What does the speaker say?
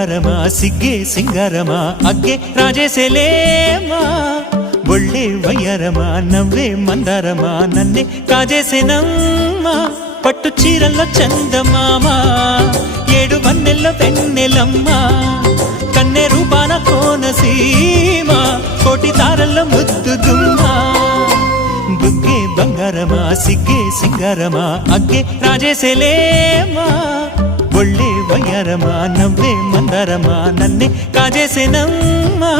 బంగారమా సిగ్గే సింగారమా అగ్గే రాజేసేలేమా ఒళ్ళే వయ్యారమా నవ్వే మందారమా నన్నే కాజేసేనమ్మా పట్టు చీరల్లో చందమామా ఏడు వన్నెల్లో వెన్నెలమ్మా కన్నె రూపాన కోనసీమ కోటి తారల్లో ముద్దుదుమ్మా బుగ్గే బంగారమా సిగ్గే సింగారమా అగ్గే రాజేసేలేమా ఒళ్ళే వయ్యారమా నవ్వే మందారమా నన్నే కాజేసేనమ్మా